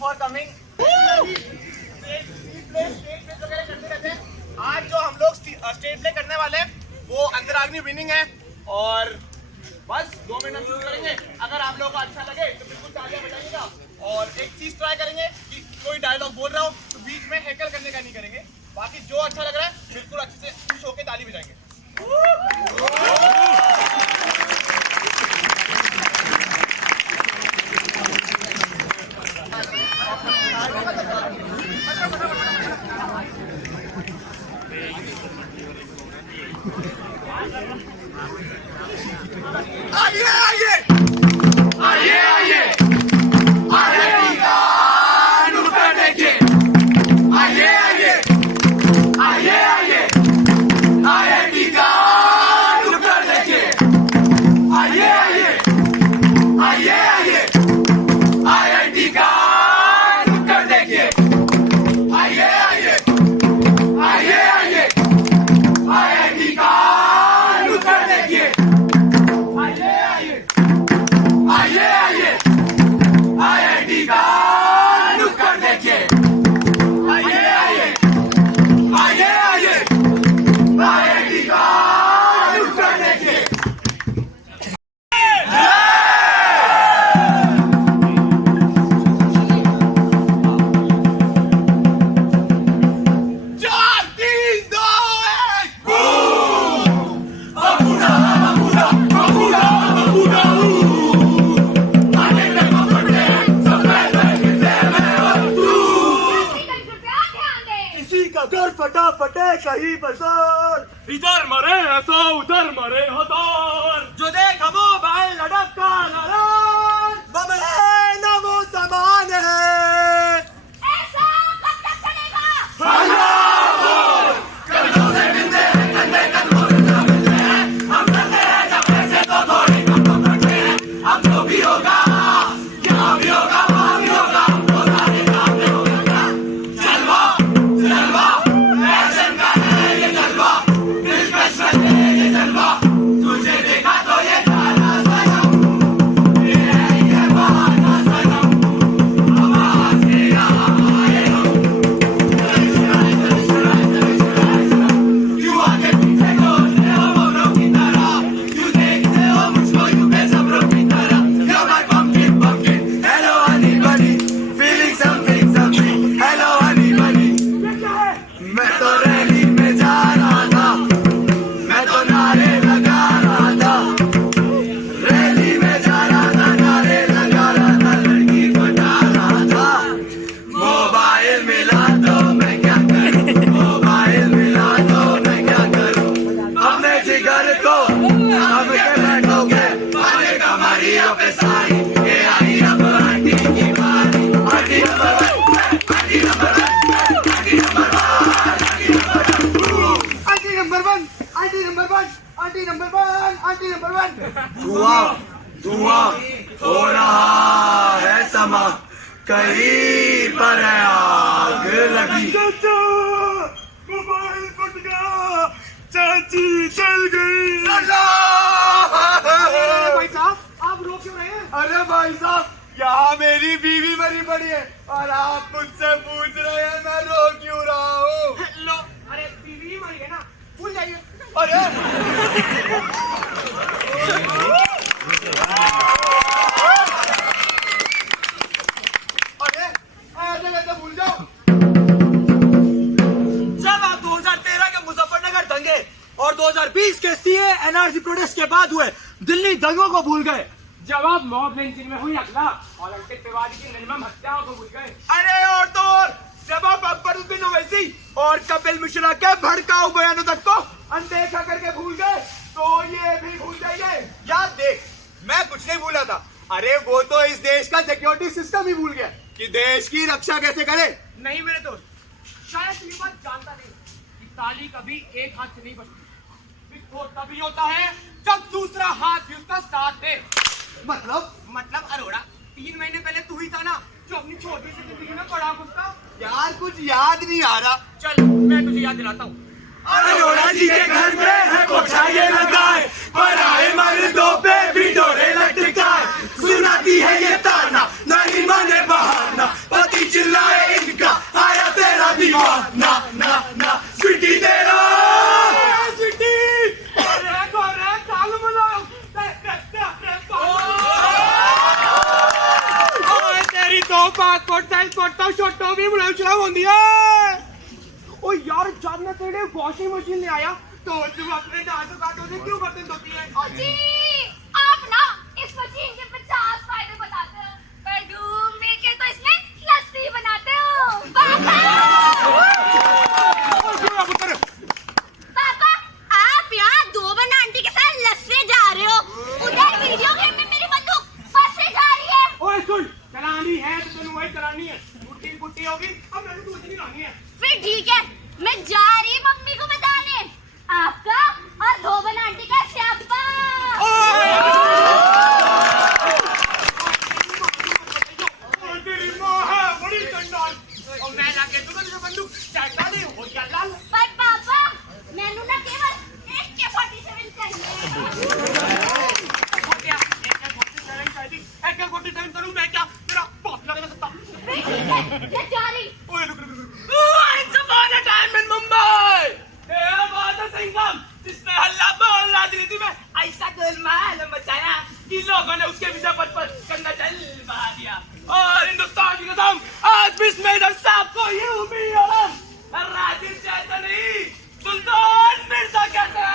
For coming. आज जो हम लोग स्टेट प्ले करने वाले हैं वो अंतराग्नि विनिंग है और बस 2 मिनट शुरू करेंगे। अगर आप लोगों को अच्छा लगे तो बिल्कुल तालियां बजाइएगा और एक चीज ट्राई करेंगे कि कोई डायलॉग बोल रहा हो तो बीच में हैकल करने का नहीं करेंगे। बाकी जो अच्छा लग रहा है बिल्कुल अच्छे से खुश होकर ताली बजाएंगे। आइए आइए आइए आइए फटाफटे कहीं बसर इधर मरे ऐसा उधर मरे हजार जो देख मोबाइल लटका नाराज बम है न वो समान है ऐसा कब तक चलेगा? कंधों से मिलते हैं कंधे कंधों से ना मिलते हैं हम करते हैं जब ऐसे तो थोड़ी कम तो करते हैं अब जो भी होगा यहाँ भी होगा वहाँ भी होगा हमको सारे काम में होगा जलवा जलवा फैशन का है ये जलवा दिलकश है ये जलवा तुझे देखा तो ये जाना सनम ये है ये बहाना सनम हम वहाँ से यहाँ आए हम क्यों आगे पीछे खोजते हो मोरों की तरह क्यों देखते हो मुझको यूं बेसब्रों की तरह You're my pumpkin pumpkin hello honey bunny feeling something something hello honey bunny मैं तो रैली में जा रहा था मैं तो नारे लगा रहा था रैली में जा रहा था नारे लगा रहा था लड़की बता रहा था मोबाइल मिला तो मैं क्या करूं मोबाइल मिला तो मैं क्या करूं अपने जिगर को हम के बैठोगे पाने का मारिया पे सारी ये आई अब आंटी की बारी aunty number 1 aunty number 1 aunty number 1 aunty number 1 aunty number 1 aunty number 1 aunty number 1 धुआं धुआं हो रहा है समा कहीं पर है आग लगी मोबाइल फट गया चाची चल गई भाई साहब आप रो क्यों रहे हैं? अरे भाई साहब यहाँ मेरी बीवी मरी पड़ी है और आप मुझसे पूछ रहे हैं मैं रो क्यों रहा हूँ। लो अरे बीवी मरी है ना भूल जाइए। अरे अरे ऐसे कैसे भूल जाओ जब आप 2013 के मुजफ्फरनगर दंगे और 2020 के सीए एनआरसी प्रोटेस्ट के बाद हुए दिल्ली दंगों को भूल गए जब आप मॉब लिंचिंग में हुई अगला और अंकित तिवारी की निर्मम हत्याओं को भूल गए अरे और तो और जब आप अकबरुद्दीन ओवैसी और कपिल मिश्रा के भड़काऊ बयानों तक को अनदेखा करके भूल गए तो ये भी भूल जाइए। यार देख मैं कुछ नहीं भूला था अरे वो तो इस देश का सिक्योरिटी सिस्टम ही भूल गया कि देश की रक्षा कैसे करे। नहीं मेरे दोस्त शायद ये बात जानता नहीं कि ताली कभी एक हाथ से नहीं बजती विस्फोट तभी होता है जब दूसरा हाथ भी उसका साथ दे। मतलब अरोड़ा 3 महीने पहले तू ही था ना जो अपनी छोटी सी जिंदगी में पड़ा घुसता। यार कुछ याद नहीं आ रहा। चल मैं तुझे याद दिलाता हूँ। अरोड़ा जी के घर पे है पोछा ये लगाए पर आए मर्दों पे भी डोरे लटकाए सुनाती है ये ताना नहीं माने बहाना पति पासपोर्ट साइज फोटो शोटो भी बुलाऊं होंदी है। ओ यार जब मैं तेरे वॉशिंग मशीन ले आया तो तुम अपने दांतों काटो से क्यों बर्तन धोती है? ओ जी, आप ना इस मशीन के 50 फायदे बताते हो, पर घूम फिर के तो इसमें लस्सी बनाते हो। पापा, आप यहाँ धोबन आंटी के साथ लस्सी जा रहे हो, उधर वीडियो गेम में मेरी बंदूक फंसे जा रही है। ओए सुन, चलानी है तो तेनू वही चलानी है, बुट्टी बुट्टी होगी अब मैंने दूध नहीं लानी है। फिर ठीक है, मैं जा रही मम्मी को बताने आपका और धोबन आंटी का स्यापा। तेरी माँ है बड़ी चंडाल और मैं जाके तुझे जो बंदूक चाहता नहीं हो क्या लाल। पर पापा, मैंने ना केवल AK-47 चाहिए। AK-47 करूं मैं क्या? तेरा बाप लगेगा सत्ता। फिर ठीक है, मैं जा रही। ओए रुक। Once upon a time in Mumbai, there was a Singham जिसने हल्ला बोला दिल्ली में ऐसा गोलमाल मचाया कि लोगों ने उसके विजय पथ पर कंधा जल बहा दिया। और हिंदुस्तान की कसम आज भी इसमें इधर सबको यूं भी आलम राजीव चैतनी सुल्तान मिर्जा कहते हैं।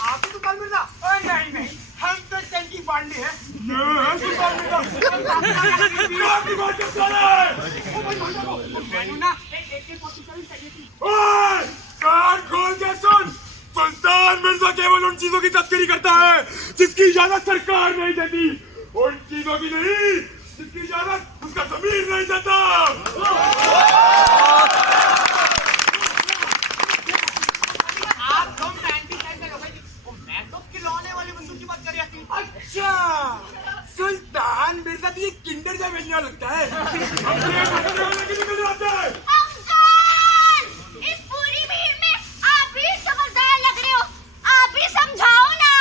आप ही सुल्तान मिर्जा? नहीं हम तो चंकी पांडे हैं। मैंने ना एक AK-47 चाहिए थी। कान खोल के सुन, सुल्तान मिर्जा केवल उन चीजों की तस्करी करता है जिसकी इजाजत सरकार नहीं देती, उन चीजों की नहीं जिसकी इजाजत उसका जमीर नहीं देता। आप तो 90 में हो गए, मैं तो खिलौने वाली बंदूक की बात कर रही थी। अच्छा, सुल्तान मिर्जा तो ये किंडर जा भेजने लगता है। अंकल, इस पूरी भीड़ में आप ही समझदार लग रहे हो, आप ही समझाओ ना।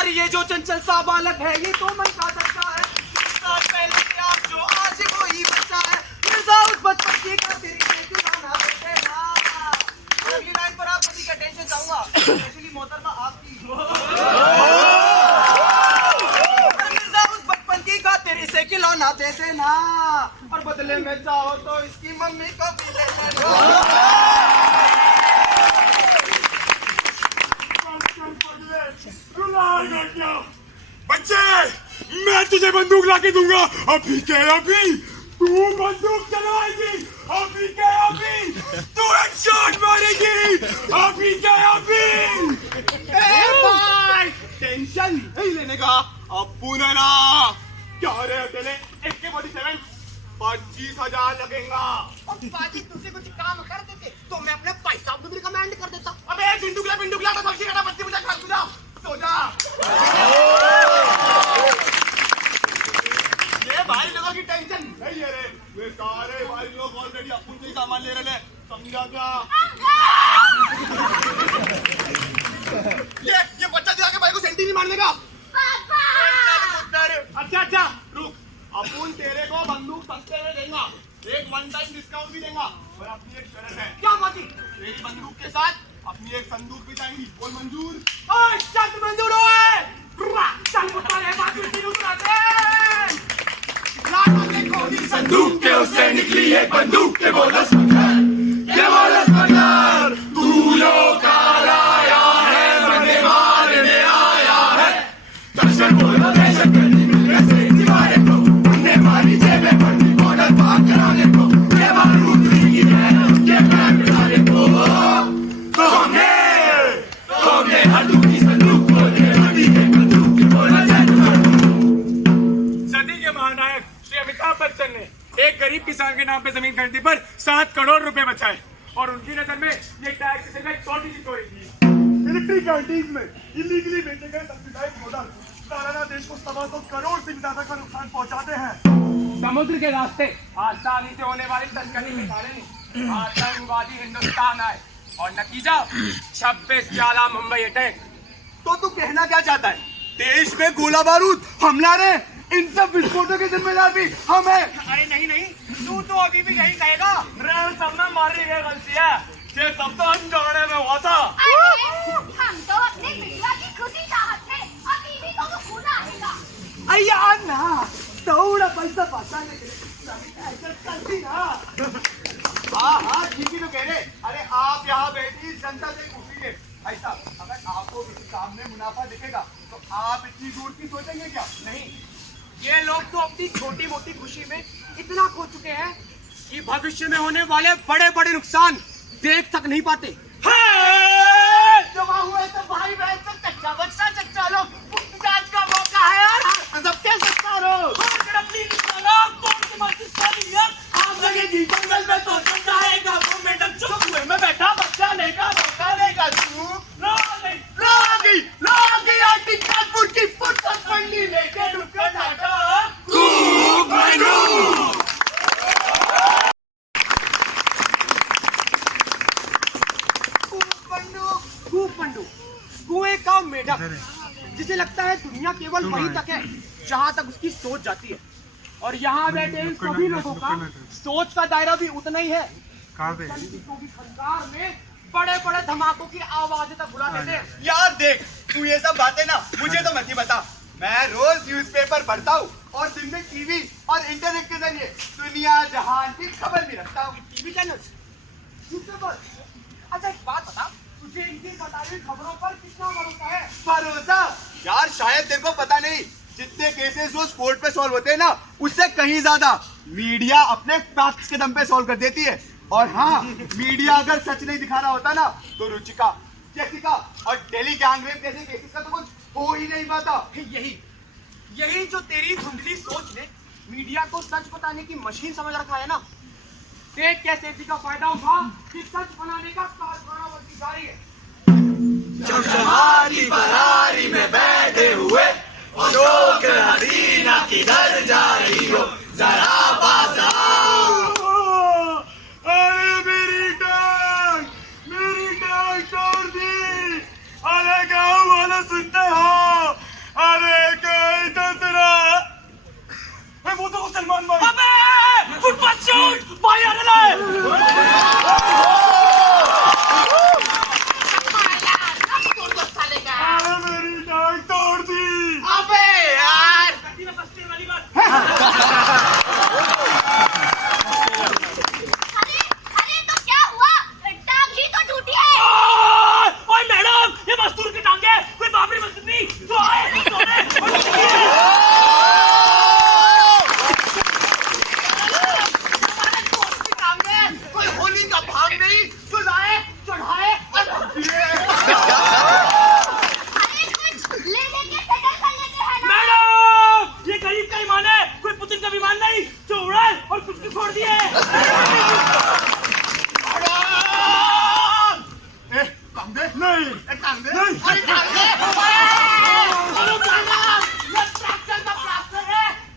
अरे ये जो चंचल सा बालक है ये तो मन का सकता है, साल पहले से आप जो आज वो ही बच्चा है, मिर्जा उस बचपन की का तेरी गाना बचे ना। अगली लाइन पर आप सभी का टेंशन चाहूंगा, एक्चुअली मोहतरमा आपकी। मिर्जा उस बचपन की का तेरी से खिलौना दे देना और बदले में चाहो तो इसकी मम्मी को भी ले लेना। बच्चे, मैं तुझे बंदूक लाके दूंगा, अभी के अभी तू बंदूक चलाएगी, अभी के अभी तू एक शॉट मारेगी, अभी के अभी। भाई टेंशन नहीं लेने का, अब पुनः ना क्या रहे अकेले AK-47 25,000 लगेगा। और बाजी तुझसे कुछ काम कर देते तो मैं अपने भाई साहब को भी रिकमेंड कर देता। अबे बिंदुकला तो सबसे ज्यादा बत्ती बजा खा जा सो जा। ये भाई लोगों की टेंशन नहीं है रे, वे सारे भाई लोग ऑलरेडी अपन से सामान ले रहे हैं, समझा क्या? ये बच्चा दिखा के भाई को सेंटी नहीं मारने का। अच्छा रुक, अपुन तेरे को बंदूक सस्ते में देगा, एक वन टाइम डिस्काउंट भी देगा, और अपनी एक शर्त है। क्या बाजी? तेरी बंदूक के साथ अपनी एक संदूक भी जाएंगी, बोल मंजूर? ओए शर्त मंजूर है। चल पुत्ता रे बात में तीनों सुनाते हैं। लाखों के कोनी संदूक के उससे निकली एक बंदूक के बोला स्मगलर, ये बोला स्मगलर तू लोग का लाया है, बंदे मारने आया है, दर्शन बोलो दहशत गर्दी मिल रहे से दीवारे को, उन्हें मारी जेबें भरनी बॉर्डर पार कराने को, ये बारूद की है ये मैं बिठाने को, तो हमने हर दुखी संदूक खोले, सदी के बंदूक की बोला सदी के महानायक श्री अमिताभ बच्चन ने एक गरीब किसान के नाम पे जमीन खरीदी पर 7 करोड़ रुपए बचाए, और उनकी नजर में ये टैक्स से सिर्फ एक छोटी सी चोरी थी। मिलिट्री कैंटीन में इलीगली बेचे गए सब्सिडाइज्ड प्रोडक्ट सालाना देश को 125 करोड़ से ज्यादा का नुकसान पहुंचाते हैं। समुद्र के रास्ते आसानी से होने वाली तस्करी के कारण आतंकवादी हिंदुस्तान आए और नतीजा 26 जाला मुंबई अटैक। तो तू कहना क्या चाहता है? देश में गोला बारूद हमला रे, इन सब विस्फोटों के जिम्मेदार भी हम हैं। अरे नहीं, तू तो अभी भी यही कहेगा सब में मारी गई गलती है, ये सब तो अनजाने में हुआ था। हम तो अपने बिटिया की खुशी चाहते थे, अभी भी तो वो खून आएगा। ना थोड़ा पैसा बचाने के लिए ऐसा करती ना। हाँ ठीक ही तो कह रहे। अरे आप यहाँ बैठी जनता से पूछिए ऐसा, अगर आपको किसी काम में मुनाफा दिखेगा तो आप इतनी दूर की सोचेंगे क्या? नहीं, ये लोग तो अपनी छोटी मोटी खुशी में इतना खो चुके हैं कि भविष्य में होने वाले बड़े बड़े नुकसान देख तक नहीं पाते। जमा हुए तो भाई बहन सब चच्चा बच्चा चच्चा लोग जांच का मौका है यार, सबके सच्चा लोग जंगल में तो जाएगा में बैठा बच्चा लेगा मौका लेगा तू लोगी आटी काटपुट की फुट पड़नी लेके ढुका टाटा तू बनू। कुएं का मेढक जिसे लगता है दुनिया केवल वहीं तक है जहां तक उसकी सोच जाती है, और यहाँ बैठे इन सभी लोगों का सोच का दायरा भी उतना ही है। खंगार में बड़े बड़े धमाकों की आवाजें तक बुला देते हैं। यार देख तू ये सब बातें ना मुझे तो मत ही बता, मैं रोज न्यूज़पेपर पढ़ता हूँ और दिन में टीवी और इंटरनेट के जरिए दुनिया जहान की खबर भी रखता हूँ। TV channel, newspaper. अच्छा एक बात बता, तुझे इनकी बताई हुई खबरों पर कितना भरोसा है? भरोसा यार शायद तेरे को पता नहीं, जितने केसेस जो स्पोर्ट पे सॉल्व होते हैं ना उससे कहीं ज्यादा मीडिया अपने फैक्ट्स के दम पे सॉल्व कर देती है। और हाँ, मीडिया अगर सच नहीं दिखा रहा होता ना तो रुचिका, जैसिका और दिल्ली गैंगरेप जैसे केसेस का तो कुछ हो ही नहीं पाता। यही जो तेरी धुंधली सोच ने मीडिया को सच बताने की मशीन समझ रखा है ना, देख कैसे इसी का फायदा उठा कि सच बनाने का कारखाना बनती जा रही है। चमचमाती फरारी में बैठे हुए शोक हसीना किधर जा रही हो जरा पास आओ। अरे मेरी टांग तोड़ दी। अरे गाँव वाला सुनते हो? अरे कोई दूसरा वो तो सलमान भाई। अबे फुटबॉल शूट भाई आ रहा है। मेरी टांग तोड़ दी। अबे यार वाली बात। अरे तो क्या हुआ? टांग ही तो टूटी है। ओए मैडम ये मजदूर की टांग है, कोई बाबरी मस्जिद नहीं तो आए कोई होली का भाग नहीं तो लाए चढ़ाए और मैडम ये गरीब का ईमान है, कोई पुतिन का विमान नहीं जो उड़ाए और कुछ भी छोड़ दिए।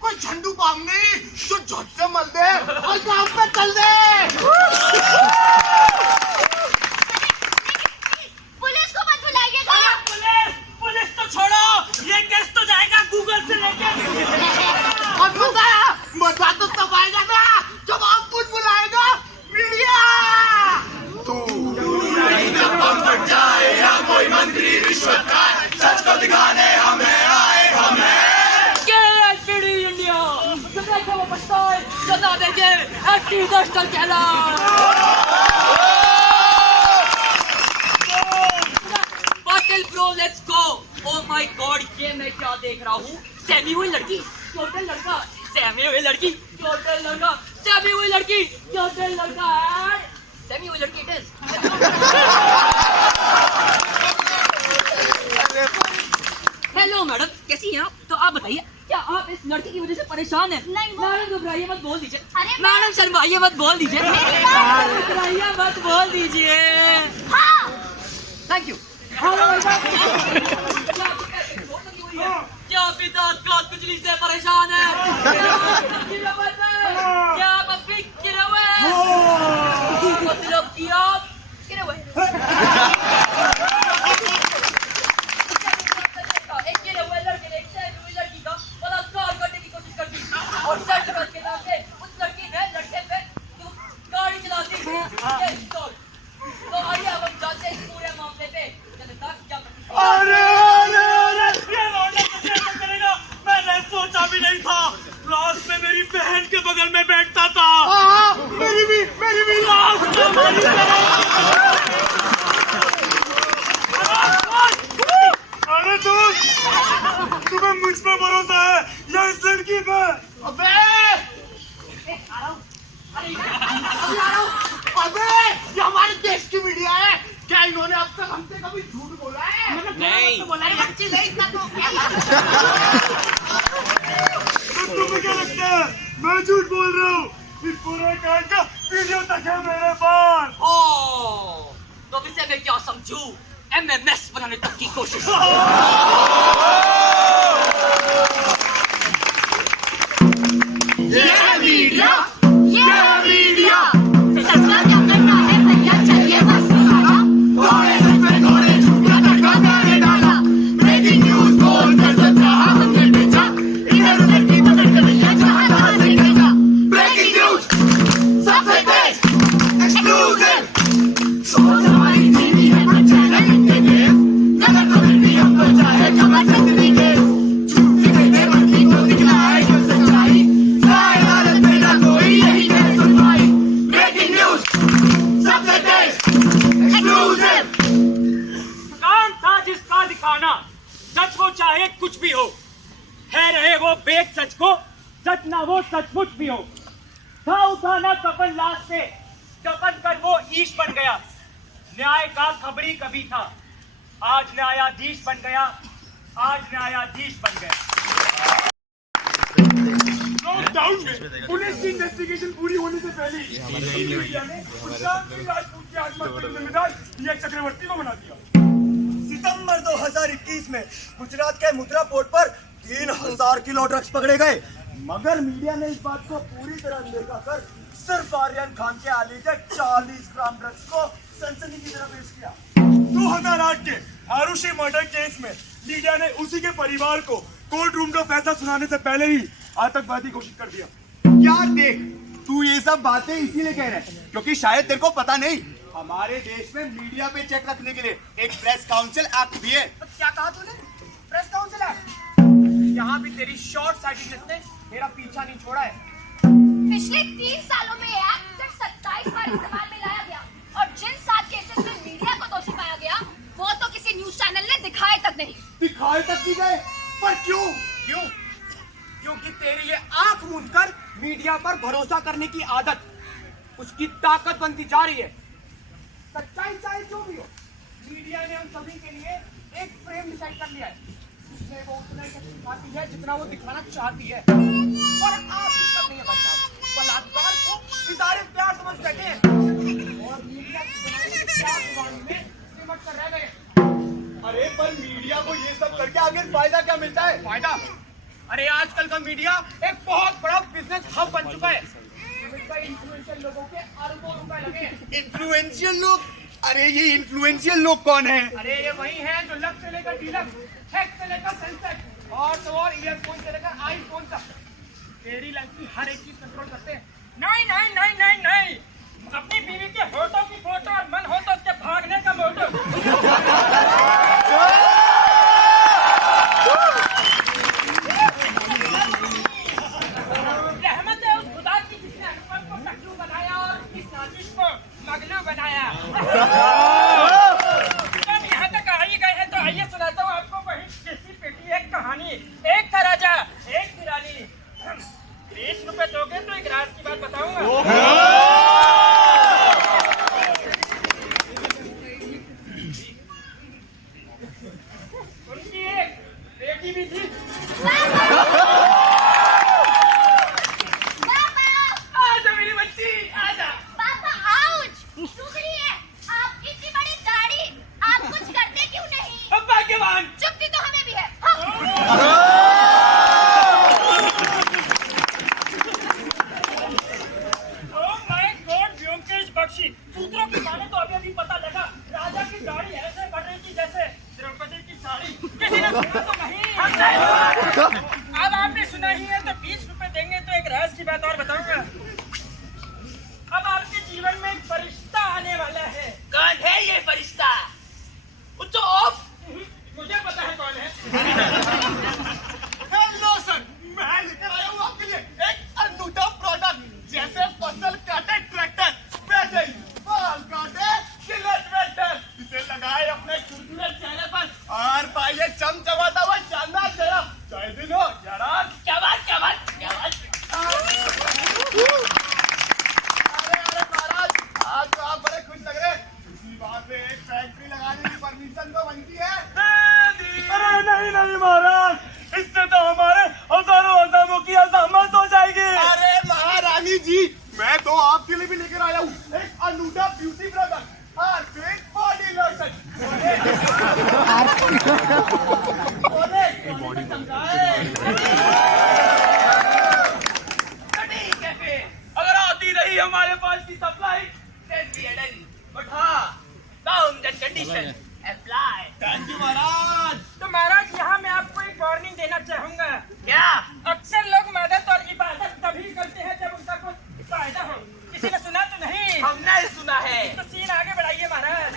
कोई झंडू बाम नहीं तो झट से मल दे और काम पे चल दे। पुलिस को मत बुलाइएगा। पुलिस तो छोड़ो, ये केस तो जाएगा गूगल से लेके। मजा तो तब आएगा ना जब आप कुछ बुलाएगा मीडिया। तू जब बम फट जाए या कोई मंत्री रिश्वत खाए सच को दिखाने हमें आए हमें। Patil bro let's go. Oh my God ये मैं क्या देख रहा हूँ? सहमी हुई लड़की, टोटल लड़का, सहमी हुई लड़की, टोटल लड़का, सहमी हुई लड़की, टोटल लड़का, सहमी हुई लड़की इट इज। हेलो मैडम कैसी हैं आप? तो आप बताइए क्या आप इस लड़की की वजह से परेशान हैं? नहीं मैडम घबराइए मत बोल दीजिए। अरे मैडम शर्माइए मत बोल दीजिए। घबराइए मत बोल दीजिए। हाँ थैंक यू। क्या पिता का बिजली से परेशान है? क्या बब्बी गिरे हुए हैं? मतलब कि आप गिरे हुए हैं। एक गिरे हुए लड़के ने एक सहमी हुई लड़की का बलात्कार करने की कोशिश कर दी और सच के नाम से उस लड़की ने लड़के पे गाड़ी चला दी। तो आइए अब हम जानते हैं इस पूरे मामले पे जनता क्या अरे ये लौंडा कैसे करेगा? मैंने सोचा भी नहीं था। बहन के बगल में बैठता था। मेरी भी लाश हमारी अरे तुम्हें मुझ पे भरोसा है या इस लड़की पे? अबे ये हमारे देश की मीडिया है। क्या इन्होंने अब तक हमसे कभी झूठ बोला है? नहीं। तो बोला है बच्ची नहीं इतना तो क्या तो तुम्हें क्या लगता है मैं झूठ बोल रहा हूँ? इस पूरे कांड का वीडियो तक है मेरे पास। ओ, तो इसे मैं क्या समझूं? MMS बनाने तक की कोशिश। ये है मीडिया सच क्या करना है भैया चाहिए बस सारा थोड़े सच पे थोड़े झूठ का तड़का मैंने डाला। ब्रेकिंग न्यूज़ बोल कर जो चाहा हमने बेचा। इधर उधर की पकड़ के भैया जहाँ तहाँ से भेजा। ब्रेकिंग न्यूज़ सबसे तेज एक्सक्लूसिव। सोच हमारी टीवी है पर चैनल इनके देश। नगर तो फिर भी हमको चाहे खबर सच के। झूठ से कहते बंदी को दिखला है जो सच्चाई। सारे भारत में ना कोई यही करे सुनवाई। ब्रेकिंग न्यूज़ सबसे तेज एक्सक्लूसिव। काम था जिसका दिखाना, सच को चाहे कुछ भी हो, है रहे वो बेक सच को, सच ना वो सचमुच भी हो। था उठाना कफन लाश से, कफन कर वो ईश बन गया। न्याय का खबरी कभी था, आज न्यायाधीश बन गया, आज न्यायाधीश बन गया। लॉकडाउन में पुलिस की इन्वेस्टिगेशन पूरी होने से पहले ही मीडिया ने गुजरात की राजपूत की आत्महत्या के जिम्मेदार ये चक्रवर्ती को बना दिया। सितंबर 2021 में गुजरात के मुद्रा पोर्ट पर 3000 किलो ड्रग्स पकड़े गए, मगर मीडिया ने इस बात को पूरी तरह अनदेखा कर सिर्फ आर्यन खान के आलीजे 40 ग्राम ड्रग्स को सनसनी की तरह पेश किया। 2008 के आरुषि मर्डर केस में मीडिया ने उसी के परिवार को कोर्ट रूम का फैसला सुनाने से पहले ही आतंकवादी घोषित कर दिया। क्या देख, तू ये सब बातें इसीलिए कह रहा है क्योंकि शायद तेरे को पता नहीं, हमारे देश में मीडिया पे चेक रखने के लिए एक प्रेस काउंसिल एक्ट भी है। क्या कहा तूने? प्रेस काउंसिल है? यहाँ भी तेरी शॉर्ट साइटेडनेस ने मेरा पीछा नहीं छोड़ा है। पिछले 30 सालों में ये एक्ट सिर्फ 27 बार इस्तेमाल में लाया गया और जिन 7 केसेस में मीडिया को दोषी पाया गया वो तो किसी न्यूज चैनल ने दिखाए तक नहीं। दिखाए तक नहीं गए, पर क्यों? क्योंकि तेरी ये आंख मूंद कर मीडिया पर भरोसा करने की आदत उसकी ताकत बनती जा रही है। सच्चाई चाहे जो भी हो, मीडिया ने हम सभी के लिए एक फ्रेम डिसाइड कर लिया है। उसमें वो उतना ही दिखाती है जितना वो दिखाना चाहती है। और आप इस सब नहीं है भाई साहब, बलात्कार को इदारे प्यार समझ बैठे हैं और मीडिया की बनाई प्यार जुबान में सिमट कर रह गए। अरे पर मीडिया को ये सब करके आखिर फायदा क्या मिलता है? फायदा? अरे आजकल का मीडिया एक बहुत बड़ा बिजनेस हब बन चुका है। इन्फ्लुएंशियल लोगों के अरबों रुपए लगे हैं। इन्फ्लुएंशियल लोग? अरे ये इन्फ्लुएंशियल लोग कौन है? अरे ये वही है जो लक्स से लेकर डीलक्स, हैक से लेकर सेंसेक्स और तो और ईयरफोन से लेकर आईफोन तक तेरी लाइफ की हर एक चीज कंट्रोल करते हैं। नहीं नहीं नहीं नहीं नहीं, अपनी बीवी के होठों की फोटो और मन हो तो उसके भागने का मोटो। रहमत है उस खुदा की जिसने अनुपम को टकलू बनाया और इस नाजिश को मगलू बनाया। जब यहाँ तक आ ही गए हैं तो आइए सुनाता हूँ आपको वही जैसी पेटी एक कहानी। एक था राजा, एक थी रानी। 20 रुपए दोगे तो एक राज की बात बताऊंगा। उनकी एक बेटी भी थी। आजा मेरी बच्ची, आजा। पापा आउच! टुकड़ी है, आप इतनी बड़ी दाढ़ी, आप कुछ करते क्यों नहीं? अब भाग्यवान। चुप्पी तो हमें भी है। हाँ। तो ठीक है फिर, अगर आती रही हमारे पास की supply, then we are ready. But हाँ, terms and conditions apply. Thank you Maharaj. तो महाराज यहाँ मैं आपको एक वार्निंग देना चाहूंगा। क्या? अक्सर लोग मदद और इबादत तभी करते हैं जब उनका कुछ फायदा हो। किसी ने सुना तो नहीं? हमने सुना है। तो सीन आगे बढ़ाइए महाराज।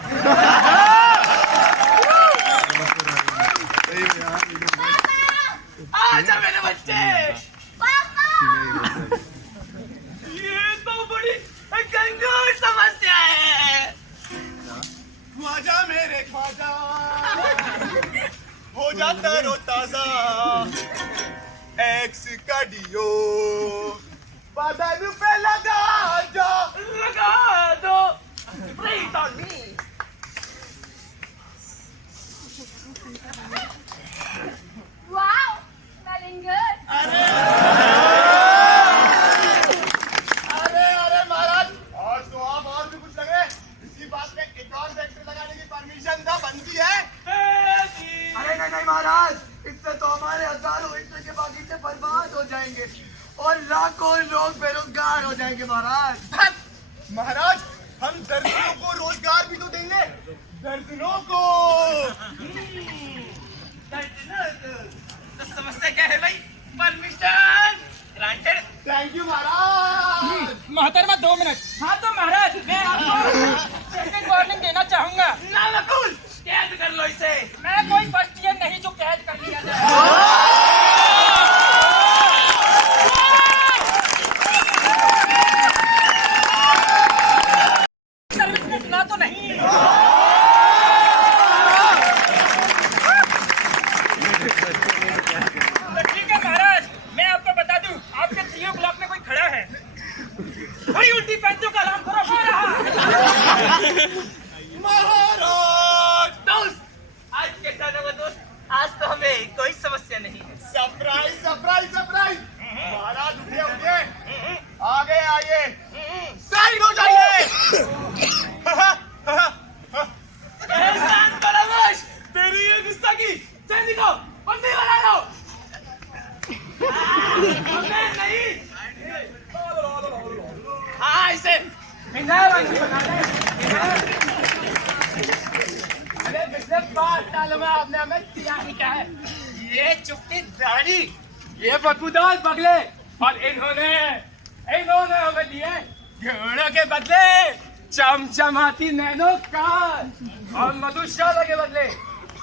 आजा मेरे बच्चे। पापा ये तो बड़ी गंभीर समस्या है। ख्वाजा मेरे ख्वाजा, हो जाता रो ताजा, एक्स का डियो बदन पे लगा दो। Please on me. wow smelling good अरे महाराज, आज तो आप और भी कुछ लगे। इसी बात पे एक और फैक्ट्री लगाने की परमिशन था, बनती है। अरे नहीं महाराज, इससे तो हमारे हजारों एकड़ के बागीचे बर्बाद हो जाएंगे और लाखों लोग बेरोजगार हो जाएंगे महाराज। महाराज, हम दर्जनों को रोजगार भी तो देंगे, दर्जनों को। तो समस्या क्या है भाई? Permission granted. थैंक यू महाराज। मोहतरमा 2 मिनट। हाँ तो महाराज मैं आपको सेकंड वार्निंग देना चाहूंगा। ना नकुल, कैद कर लो इसे। मैं कोई फर्स्ट ईयर नहीं जो कैद कर लिया जाए। सर्विस में सुना तो नहीं? तो ठीक है महाराज, मैं आपको बता दूं, आपके 3 ब्लॉक में कोई खड़ा है। बड़ी उल्टी पैंतों का आराम करो हो रहा। महाराज, दोस्त, आज के टाइम में दोस्त, आज तो हमें कोई समस्या नहीं है। Surprise surprise surprise. महाराज उठिए उठिए, आगे आइए, साइड हो जाइए। एहसान बराबर, तेरी ये गुस्सा की चंदी को बंदी बना लो। हमें नहीं। हाँ इसे अरे पिछले 5 सालों में आपने हमें दिया ही क्या है? ये चुप्पी दाढ़ी, ये बदबूदार बगले और इन्होंने हमें दिए घोड़ों के बदले चमचमाती नैनो कार और मधुशाला के बदले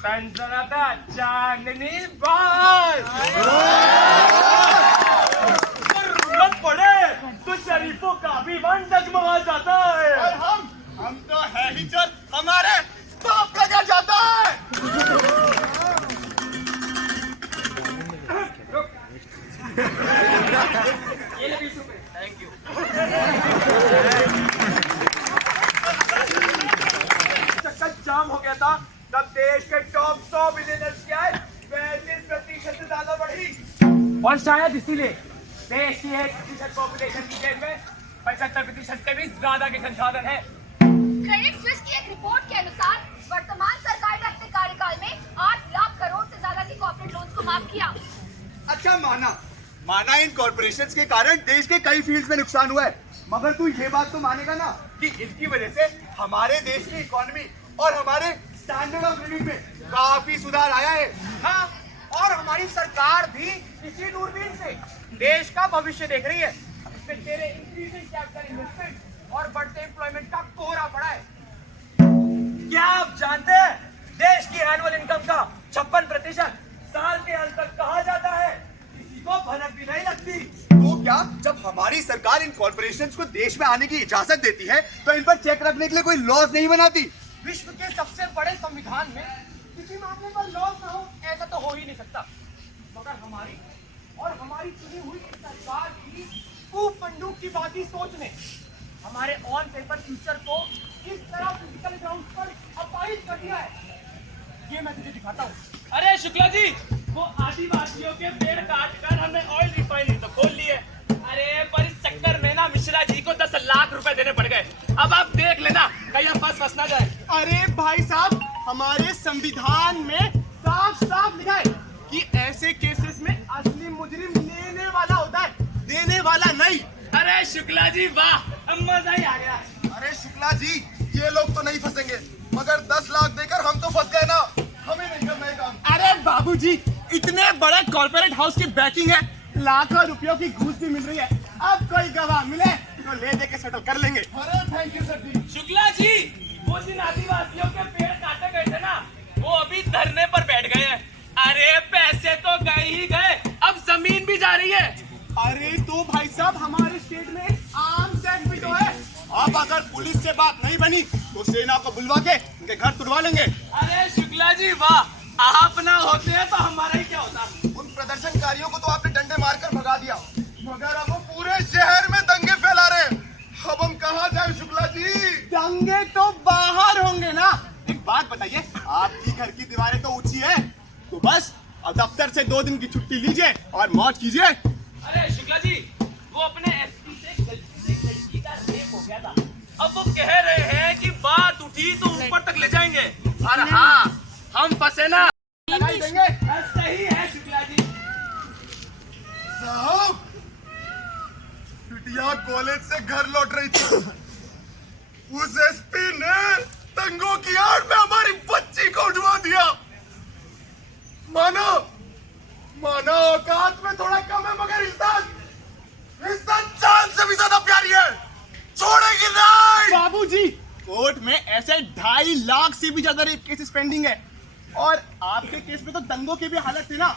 सनसनाता चांदनी बाल। जरूरत पड़े तो शरीफों का भी मन डगमगा जाता है। और हम तो है ही चल, हमारे बाप का क्या जाता है। ये ले 20 रुपए। Thank you. चक्कर जाम हो गया था तब देश के टॉप 100 बिलियनर्स की आय 35% से ज्यादा बढ़ी और शायद इसीलिए देश की 1% पॉपुलेशन की जेब में 75% से भी ज्यादा के संसाधन है। क्रेडिट स्विस की एक रिपोर्ट के अनुसार वर्तमान सरकार ने अपने कार्यकाल में 8 लाख करोड़ से ज्यादा के कॉर्पोरेट लोन्स को माफ किया। अच्छा माना इन कॉर्पोरेशंस के कारण देश के कई फील्ड्स में नुकसान हुआ है, मगर तू ये बात तो मानेगा ना कि इनकी वजह से हमारे देश की इकोनॉमी और हमारे स्टैंडर्ड ऑफ लिविंग में काफी सुधार आया है। हाँ, और हमारी सरकार भी इसी दूरबीन से देश का भविष्य देख रही है। इसमें तेरे इंक्रीजिंग कैपिटल इन्वेस्टमेंट और बढ़ते एम्प्लॉयमेंट का कोहरा पड़ा है। क्या आप जानते हैं देश की एनुअल इनकम का 56% साल के अंत तक कहा जाता है, किसी को भनक भी नहीं लगती। तो क्या जब हमारी सरकार इन कॉर्पोरेशंस को देश में आने की इजाजत देती है तो इन पर चेक रखने के लिए कोई लॉज नहीं बनाती? विश्व के सबसे बड़े संविधान में किसी मामले पर लॉज ना हो ऐसा तो हो ही नहीं सकता, मगर हमारी और हमारी चुनी हुई सरकार की खूब मंडूक की बाती सोच ने हमारे ऑन पेपर फ्यूचर को इस तरह फिजिकल ग्राउंड पर अपाहिज कर दिया है। ये मैं तुझे दिखाता हूँ। अरे शुक्ला जी, वो आदिवासियों के पेड़ काट कर हमने ऑयल रिफाइनरी तो खोल ली है। अरे पर इस चक्कर में ना मिश्रा जी को 10 लाख रुपए देने पड़ गए। अब आप देख लेना कहीं फंस ना जाए। अरे भाई साहब, हमारे संविधान में साफ साफ लिखा है कि ऐसे केसेस में शुक्ला जी वाह, मजा ही आ गया। अरे शुक्ला जी, ये लोग तो नहीं फंसेंगे, मगर 10 लाख देकर हम तो फंस गए ना। हमें नहीं करना है काम। अरे बाबूजी, इतने बड़े कॉर्पोरेट हाउस की बैकिंग है, लाखों रुपयों की घूस भी मिल रही है। अब कोई गवाह मिले तो ले दे के सेटल कर लेंगे। अरे थैंक यू सर जी। शुक्ला जी, वो जिन आदिवासियों के पेड़ काटे गए थे ना, वो अभी धरने पर बैठ गए हैं। अरे पैसे तो गए ही गए, अब जमीन भी जा रही है। अरे तो भाई साहब, हमारे स्टेट में आर्म्स एक्ट भी तो है। अब अगर पुलिस से बात नहीं बनी तो सेना को बुलवा के उनके घर तुड़वा लेंगे। अरे शुक्ला जी वाह, आप ना होते हैं तो हमारा ही क्या होता। उन प्रदर्शनकारियों को तो आपने डंडे मारकर भगा दिया, मगर अब वो पूरे शहर में दंगे फैला रहे हैं। अब हम कहाँ जाए शुक्ला जी? दंगे तो बाहर होंगे ना। एक बात बताइए, आपकी घर की दीवारें तो ऊंची है, तो बस अब दफ्तर से 2 दिन की छुट्टी लीजिए और मौज कीजिए। अरे शुक्ला जी, वो अपने एसपी से गलती से एक लड़की का रेप हो गया था। अब वो कह रहे हैं कि बात उठी तो ऊपर तक ले जाएंगे। और हाँ, हम फंसे ना। लगाई देंगे। सही है शुक्ला जी। साहब, बिटिया कॉलेज से घर लौट रही थी, उस एसपी ने दंगों की आड़ में हमारी बच्ची को उठवा दिया। मानो मानो औकात में थोड़ा कम है, मगर इज्जत जान से भी ज्यादा प्यारी है। छोड़ेगी नहीं। बाबूजी, कोर्ट में ऐसे 2.5 लाख से भी ज्यादा रेप केसेस पेंडिंग है, और आपके केस में तो दंगों की भी हालत थी ना।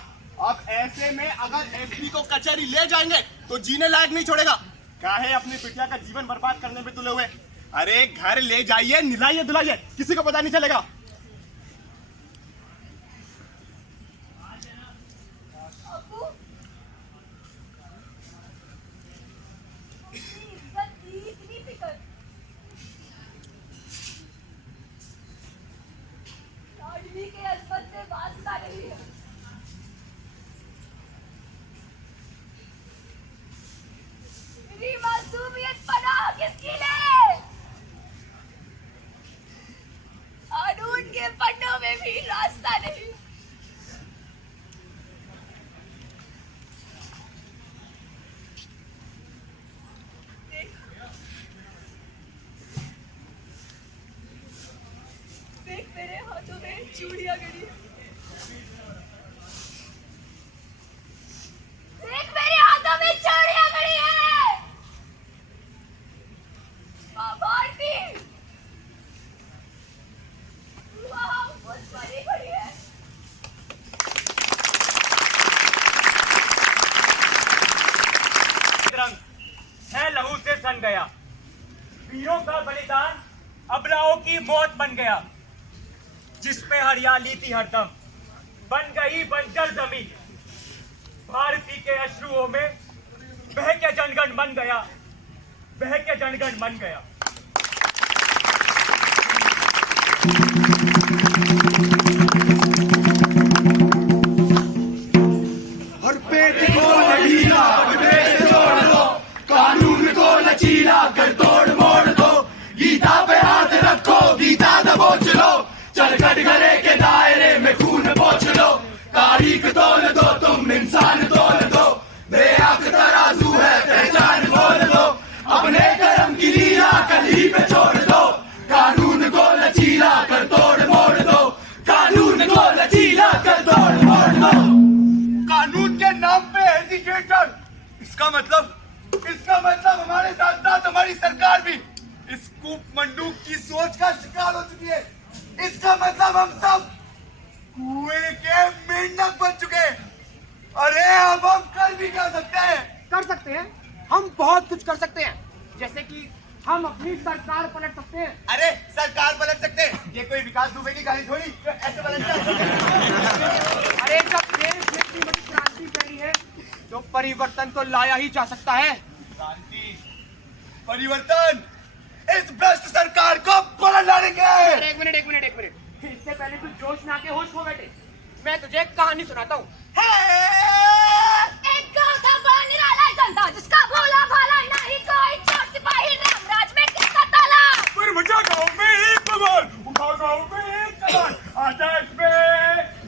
अब ऐसे में अगर एसपी को कचहरी ले जाएंगे तो जीने लायक नहीं छोड़ेगा। काहे अपनी बिटिया का जीवन बर्बाद करने में तुले हुए। अरे घर ले जाइए, निलाइए दुलाइए, किसी को पता नहीं चलेगा। अबू, इज्जत की इतनी फिक्र। लाडली के अजमत से वास्ता नहीं है। मेरी मासूमियत पनाह किसकी ले? कानून के पन्नों में भी रास्ता नहीं। देख मेरे हाथों में चूड़ियां गड़ी है। देख मेरे हाथों में चूड़ियां गड़ी है। माँ भारती, वहाँ बहुत बड़ी खड़ी है। रंग है लहू से सन गया, वीरों का बलिदान अबलाओं की मौत बन गया। जिसमें हरियाली थी हरदम, बन गई बंजर जमीन। भारती के अश्रुओं में बह के जनगण बन गया, बह के जनगण बन गया। और पेट को लचीला देश जोड़ दो, कानून को लचीला कर तोड़ मोड़ दो। गीता पे हाथ रखो, गीता दबोच लो, चल कटघरे के दायरे में खून पोंछ लो। तारीख तोल दो, तुम इंसान तोल दो, बेअक तराजू है पहचान बोल दो। अपने कर्म की लीला कल ही पे छोड़ दो, कानून को लचीला कर तोड़ मोड़ दो, कानून को लचीला कर तोड़ मोड़ दो। कानून के नाम पे हेजिटेशन, इसका मतलब हमारे साथ साथ हमारी सरकार भी इस कूप मंडूक की सोच का शिकार हो चुकी है। इसका मतलब हम सब कुएं के मेंढक बन चुके हैं। अरे अब हम कर भी क्या सकते हैं? कर सकते हैं, हम बहुत कुछ कर सकते हैं। जैसे कि हम अपनी सरकार पलट सकते हैं। अरे सरकार पलट सकते हैं, ये कोई विकास दुबे की गाड़ी थोड़ी जो ऐसे पलट जाए। अरे जब देश में इतनी बड़ी क्रांति फैली है तो परिवर्तन तो लाया ही जा सकता है। क्रांति, परिवर्तन, इस भ्रष्ट सरकार को पलट लाएंगे। अरे एक मिनट। इससे पहले तू जोश में आके होश खो बैठे, मैं तुझे एक कहानी सुनाता हूँ। एक गाँव था बड़ा निराला जनता, जिसका भोला भाला नहीं कोई, चोर सिपाही रामराज में किसका ताला। फिर मुझे गाँव में एक भगवान, उठा गाँव में एक कमान, आजा इसमें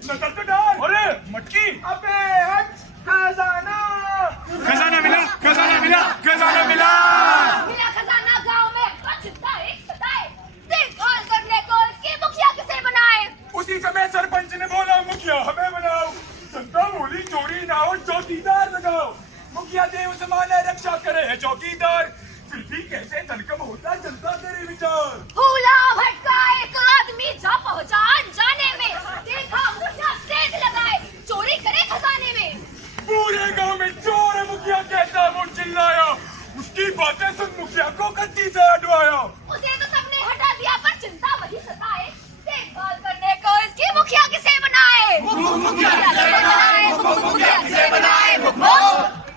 नजर तो डाल। अरे मटकी, अबे हट, खजाना मिला। चौकीदार लगाओ। मुखिया देव जमाना रक्षा करे है चौकीदार, फिर भी कैसे धनकम होता जनता तेरे विचार। भूला भटका एक आदमी जा पहुंचा अनजाने में, देखा मुखिया सेंध लगाए चोरी करे खजाने में। पूरे गांव में चोर है मुखिया कहता वो चिल्लाया, उसकी बातें सुन मुखिया को गद्दी से हटवाया। उसे तो सबने हटा दिया पर चिंता वही सताए, देखभाल करने को इसकी मुखिया किसे बनाए। मुखिया किसे बनाए, मुखिया किसे बनाए,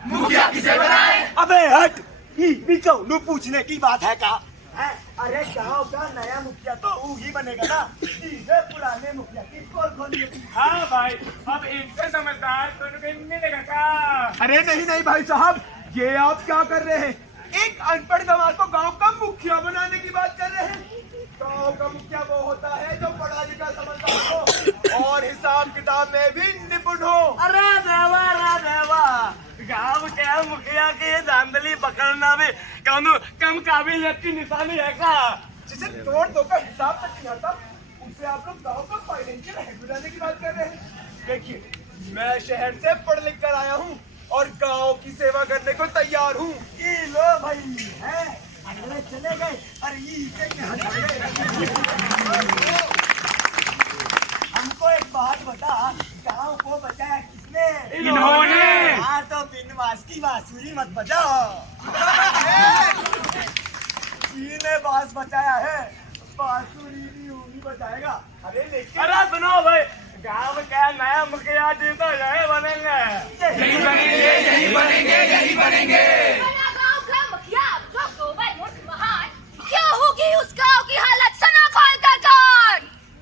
मुखिया किसे बनाए। अबे हट, ये कौन पूछने की बात है का? है? अरे गांव का नया मुखिया तो वो ही बनेगा ना, सीधे पुराने मुखिया की पोल खोलिए। हाँ भाई, अब इनसे समझदार तो मिलेगा का? अरे नहीं भाई साहब, ये आप क्या कर रहे हैं? एक अनपढ़ गंवार को गांव का मुखिया बनाने की बात कर रहे हैं। गांव का मुखिया वो होता है जो पढ़ा लिखा समझदार हो और हिसाब किताब में भी निपुण हो। अरे देवा गांव के मुखिया की धांधली पकड़ना भी कम काबिलियत की निशानी है का? जिसे तोड़ दो का हिसाब तक नहीं आता, उससे आप लोग गांव का फाइनेंशियल हेड बनाने की बात कर रहे हैं। देखिए, मैं शहर से पढ़ लिख कर आया हूँ और गांव की सेवा करने को तैयार हूँ। ये लो भाई है, अगले चले गए। अरे हमको एक बात बता, गांव को बचाया किसने? इन्होंने। हाँ तो बिनवास की बांसुरी मत बजाओ। ने बांस बचाया है, बांसुरी भी वो भी बचाएगा। अरे लेकिन अरे सुनो भाई, गांव का नया मुखिया जी तो यही बनेंगे। यही बनेंगे। बना गांव का मुखिया जो गोबर मुठ महान, क्या होगी उस गांव की हालत सना खोल कर कान।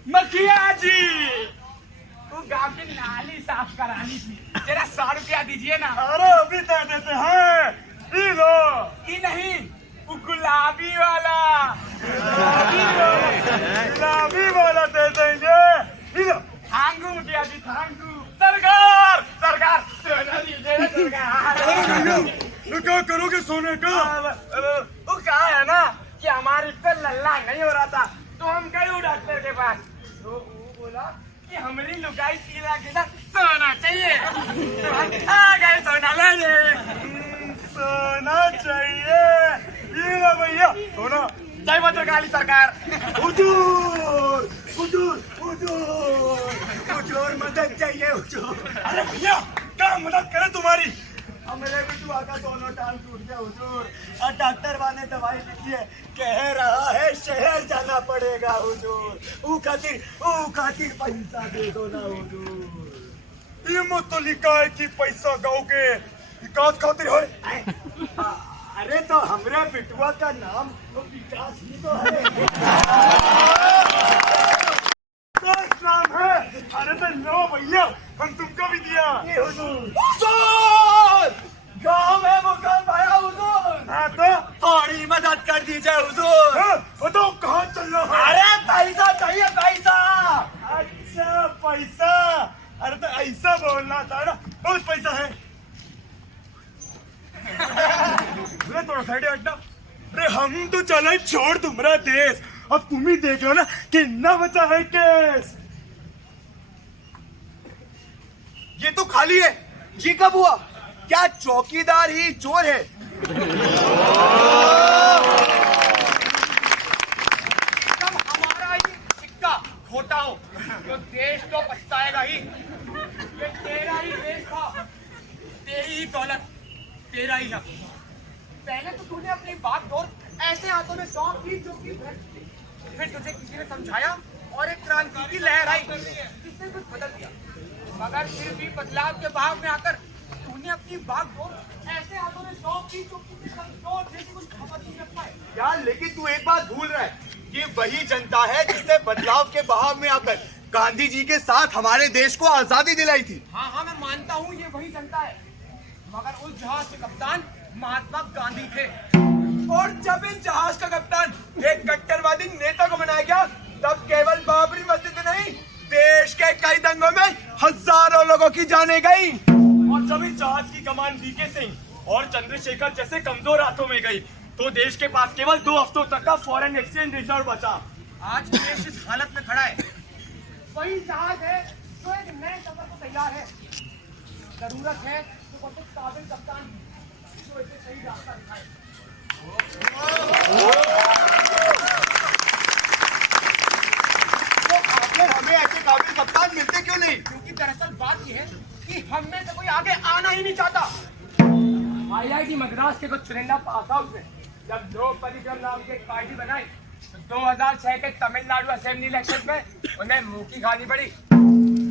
मुखिया जी, तू गांव की नाली साफ करानी थी, जरा 100 रुपया दीजिए ना। अरे अभी दे देते हैं। ये लो। ये नहीं, वो गुलाबी वाला दे देंगे। ये लो। थांगू मुखिया जी, थांगू। सरकार सोना दीजिए ना, सरकार। तो क्या करोगे सोने का? वो कहा है ना कि हमारी पे लल्ला नहीं हो रहा था, तो हम गए वो डॉक्टर के पास, तो वो बोला कि हमारी लुगाई सीला के साथ सोना चाहिए, तो हम आ गए सोना लेने। सोना चाहिए। ये लो भैया सोना। जय भद्रकाली सरकार। हुजूर हुजूर हुजूर हुजूर मदद चाहिए हुजूर। अरे भैया, क्या मदद करे तुम्हारी? मेरे बिटुआ का दोनों टांग टूट गया हुजूर, और डॉक्टर वाले दवाई लिखी है, कह रहा है शहर जाना पड़ेगा हुजूर। वो खातिर पैसा दे दो ना हुजूर। ये मत तो लिखा है कि पैसा गाँव के विकास खातिर है। अरे तो हमरे बिटुआ का नाम तो विकास ही तो है। विकास नाम है। अरे तो लो भैया, हम तुमको भी दिया। ये हुजूर गाँव में भूकंप आया हुजूर। हाँ तो थोड़ी मदद कर दीजिए हुजूर। बताओ कहाँ चलना है? अरे पैसा चाहिए पैसा। अच्छा पैसा। अरे तो ऐसा बोलना था ना, बहुत पैसा है। अरे थोड़ा साइड हटना। अरे हम तो चले छोड़ तुम्हारा देश, अब तुम ही देख लो ना कितना बचा है केस। ये तो खाली है। ये कब हुआ? क्या चौकीदार ही चोर है? जब हमारा ही सिक्का खोटा हो तो देश तो पछताएगा ही। ये तेरा ही देश था, तेरी ही दौलत, तेरा ही हक। पहले तो तूने अपनी बागडोर ऐसे हाथों में सौंप दी जो कि फिर तुझे किसी ने समझाया और एक क्रांति की लहर आई जिसने कुछ बदल दिया, मगर फिर भी बदलाव के बहाव में आकर तूने अपनी बागडोर ऐसे हाथों में सौंप दी जो कि कमजोर जैसे कुछ खबर नहीं रख पाए। यार लेकिन तू एक बात भूल रहा है, ये वही जनता है जिसने बदलाव के बहाव में आकर गांधी जी के साथ हमारे देश को आजादी दिलाई थी। हाँ मैं मानता हूँ ये वही जनता है, मगर उस जहाज के कप्तान महात्मा गांधी थे। और जब इस जहाज का कप्तान एक कट्टरवादी नेता को बनाया गया, तब केवल बाबरी मस्जिद नहीं, देश के कई दंगों में हजारों लोगों की जानें गई। और जब इस जहाज की कमान वीके सिंह और चंद्रशेखर जैसे कमजोर हाथों में गई, तो देश के पास केवल 2 हफ्तों तक का फॉरेन एक्सचेंज रिजर्व बचा। आज देश इस हालत में खड़ा है, वही जहाज है जो एक नए सफर को तैयार है। जरूरत है तो बस एक काबिल कप्तान की, जो इसे सही रास्ता दिखाए। तो आखिर हमें ऐसे काबिल कप्तान मिलते क्यों नहीं? क्योंकि दरअसल बात यह है कि हम में से कोई आगे आना ही नहीं चाहता। IIT मद्रास के कुछ चुनिंदा पास आउट में जब द्रौपदी मुर्मू नाम की एक पार्टी बनाई तो 2006 के तमिलनाडु असेंबली इलेक्शन में उन्हें मुंह की खानी पड़ी।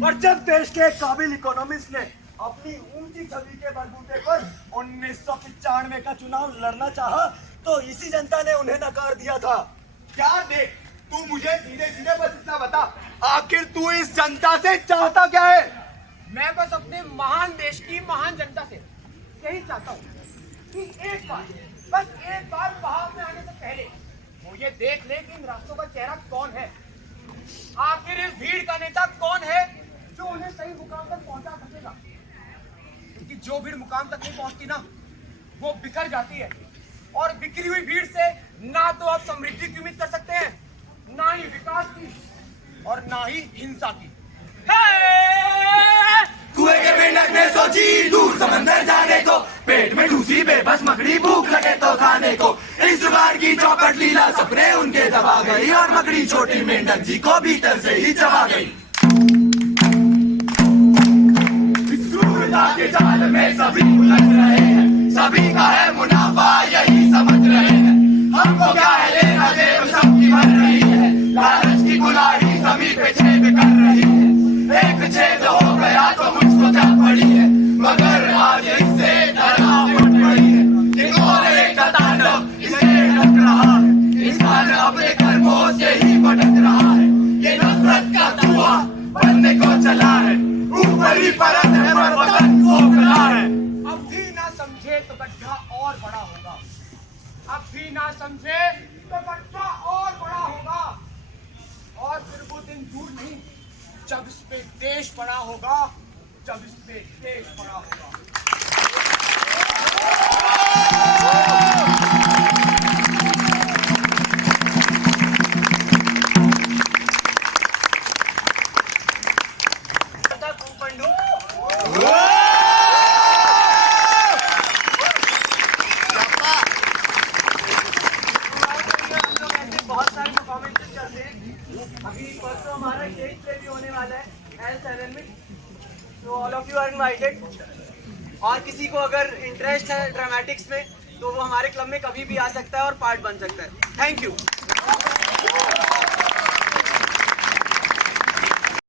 और जब देश के एक काबिल इकोनॉमिस्ट ने अपनी ऊंची छवि के बलबूते पर 1995 का चुनाव लड़ना चाहा तो इसी जनता ने उन्हें नकार दिया था। क्या देख, तू मुझे सीधे सीधे बस इतना बता, आखिर तू इस जनता से चाहता क्या है? मैं बस अपने महान देश की महान जनता से यही चाहता हूँ कि एक बार, बस एक बार पहाड़ में आने से पहले वो ये देख ले कि इन रास्तों का चेहरा कौन है, आखिर इस भीड़ का नेता कौन है जो उन्हें सही मुकाम तक पहुंचा सकेगा। क्योंकि जो भीड़ मुकाम तक नहीं पहुंचती ना, वो बिखर जाती है, और बिखरी हुई भीड़ से ना तो आप समृद्धि की उम्मीद कर सकते हैं, ना ही विकास की, और ना ही हिंसा की। कुएं के मेंढक ने सोची दूर समंदर जाने को, पेट में ढूसी बेबस मकड़ी भूख लगे तो खाने को। इस जुगाड़ की चौपट लीला सपने उनके दबा गई, और मकड़ी छोटी मेंढक जी को भीतर से ही चबा गई। इस क्रूरता के जाल में सभी उलझ रहे हैं, सभी का है मुनाफा यही समझ रहे हैं। हमको क्या है लेना देव सबकी भर रही है, लालच की कुल्हाड़ी सभी पे छेद कर रही है। एक छेद हो गया तो मुझको क्या पड़ी है, मगर आज इससे डरना फट पड़ी है। एक और एक का तांडव इसे ढक रहा है, इंसान अपने कर्मों से ही भटक रहा है। ये नफरत का धुआं बनने को चला है, ऊपरी परत है पर पतन खोखला है। अब भी ना समझे तो गड्ढा और बड़ा होगा, अब भी ना समझे तो गड्ढा और बड़ा होगा, और फिर वो दिन दूर नहीं जब इस पे देश बड़ा होगा, जब इस पे देश बड़ा होगा। बहुत सारे परफॉर्मेंसेस चलते हैं। अभी परसों हमारा स्टेज प्ले भी होने वाला है L7 में, तो all of you are invited. और किसी को अगर इंटरेस्ट है ड्रामेटिक्स में तो वो हमारे क्लब में कभी भी आ सकता है और पार्ट बन सकता है। Thank you.